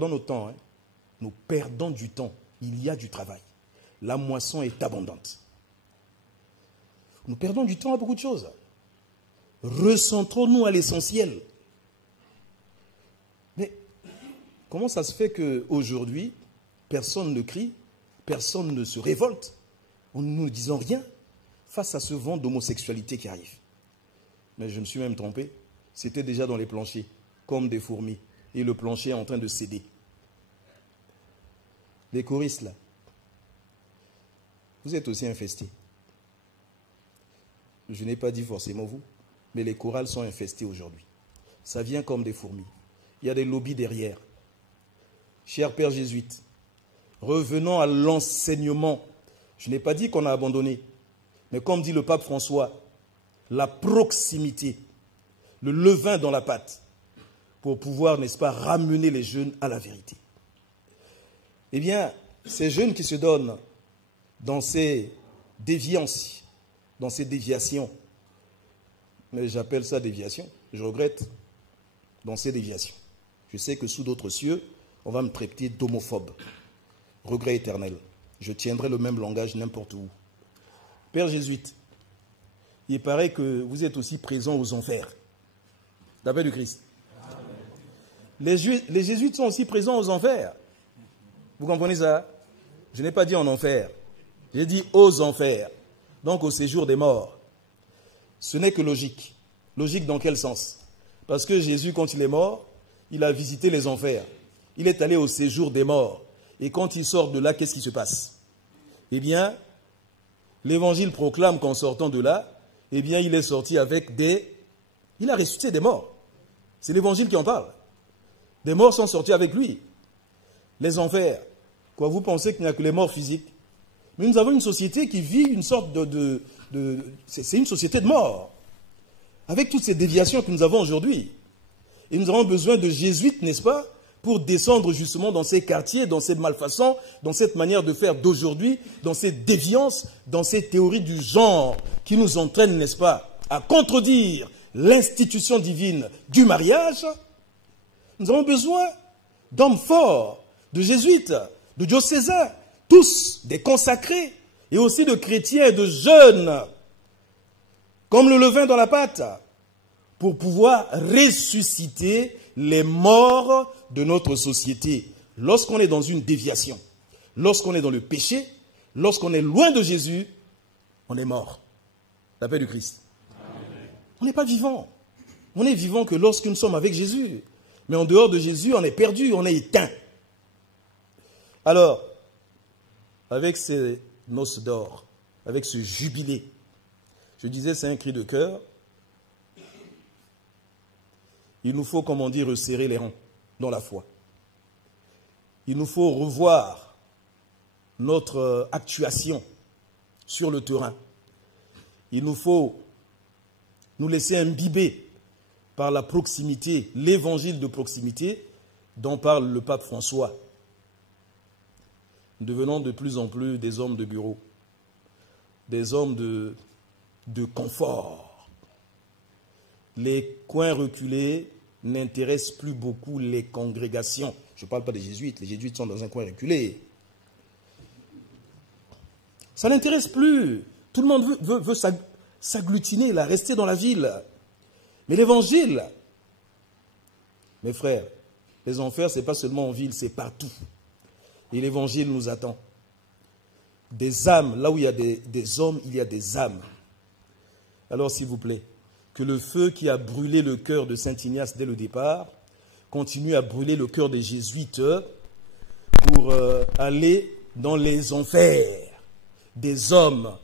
Dans nos temps, nous perdons du temps. Il y a du travail. La moisson est abondante. Nous perdons du temps à beaucoup de choses. Recentrons-nous à l'essentiel. Mais comment ça se fait qu'aujourd'hui, personne ne crie, personne ne se révolte, en ne nous disant rien face à ce vent d'homosexualité qui arrive? Mais je me suis même trompé. C'était déjà dans les planchers, comme des fourmis. Et le plancher est en train de céder. Les choristes, là, vous êtes aussi infestés. Je n'ai pas dit forcément vous, mais les chorales sont infestées aujourd'hui. Ça vient comme des fourmis. Il y a des lobbies derrière. Cher Père jésuite, revenons à l'enseignement. Je n'ai pas dit qu'on a abandonné, mais comme dit le pape François, la proximité, le levain dans la pâte, pour pouvoir, n'est-ce pas, ramener les jeunes à la vérité. Eh bien, ces jeunes qui se donnent dans ces déviances, dans ces déviations, mais j'appelle ça déviation, je regrette, dans ces déviations. Je sais que sous d'autres cieux, on va me traiter d'homophobe. Regret éternel. Je tiendrai le même langage n'importe où. Père jésuite, il paraît que vous êtes aussi présent aux enfers, d'après du Christ. Les jésuites sont aussi présents aux enfers. Vous comprenez ça? Je n'ai pas dit en enfer. J'ai dit aux enfers. Donc au séjour des morts. Ce n'est que logique. Logique dans quel sens? Parce que Jésus, quand il est mort, il a visité les enfers. Il est allé au séjour des morts. Et quand il sort de là, qu'est-ce qui se passe? Eh bien, l'Évangile proclame qu'en sortant de là, eh bien, il est sorti avec des... Il a ressuscité des morts. C'est l'Évangile qui en parle. Des morts sont sortis avec lui. Les enfers. Quoi, vous pensez qu'il n'y a que les morts physiques? Mais nous avons une société qui vit une sorte c'est une société de mort. Avec toutes ces déviations que nous avons aujourd'hui. Et nous avons besoin de jésuites, n'est-ce pas, pour descendre justement dans ces quartiers, dans ces malfaçons, dans cette manière de faire d'aujourd'hui, dans ces déviances, dans ces théories du genre qui nous entraînent, n'est-ce pas, à contredire l'institution divine du mariage. Nous avons besoin d'hommes forts, de jésuites, de diocésains, tous des consacrés, et aussi de chrétiens et de jeunes, comme le levain dans la pâte, pour pouvoir ressusciter les morts de notre société. Lorsqu'on est dans une déviation, lorsqu'on est dans le péché, lorsqu'on est loin de Jésus, on est mort. La paix du Christ. Amen. On n'est pas vivant. On est vivant que lorsque nous sommes avec Jésus. Mais en dehors de Jésus, on est perdu, on est éteint. Alors, avec ces noces d'or, avec ce jubilé, je disais c'est un cri de cœur, il nous faut, comme on dit, resserrer les rangs dans la foi. Il nous faut revoir notre actuation sur le terrain. Il nous faut nous laisser imbiber par la proximité, l'évangile de proximité dont parle le pape François. Nous devenons de plus en plus des hommes de bureau, des hommes de confort. Les coins reculés n'intéressent plus beaucoup les congrégations. Je ne parle pas des jésuites, les jésuites sont dans un coin reculé. Ça n'intéresse plus. Tout le monde veut s'agglutiner, là, rester dans la ville. Mais l'évangile, mes frères, les enfers, ce n'est pas seulement en ville, c'est partout. Et l'évangile nous attend. Des âmes, là où il y a des hommes, il y a des âmes. Alors, s'il vous plaît, que le feu qui a brûlé le cœur de Saint Ignace dès le départ continue à brûler le cœur des jésuites pour aller dans les enfers des hommes.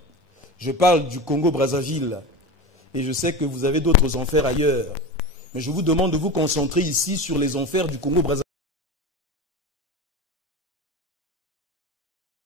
Je parle du Congo-Brazzaville et je sais que vous avez d'autres enfers ailleurs. Mais je vous demande de vous concentrer ici sur les enfers du Congo-Brazzaville.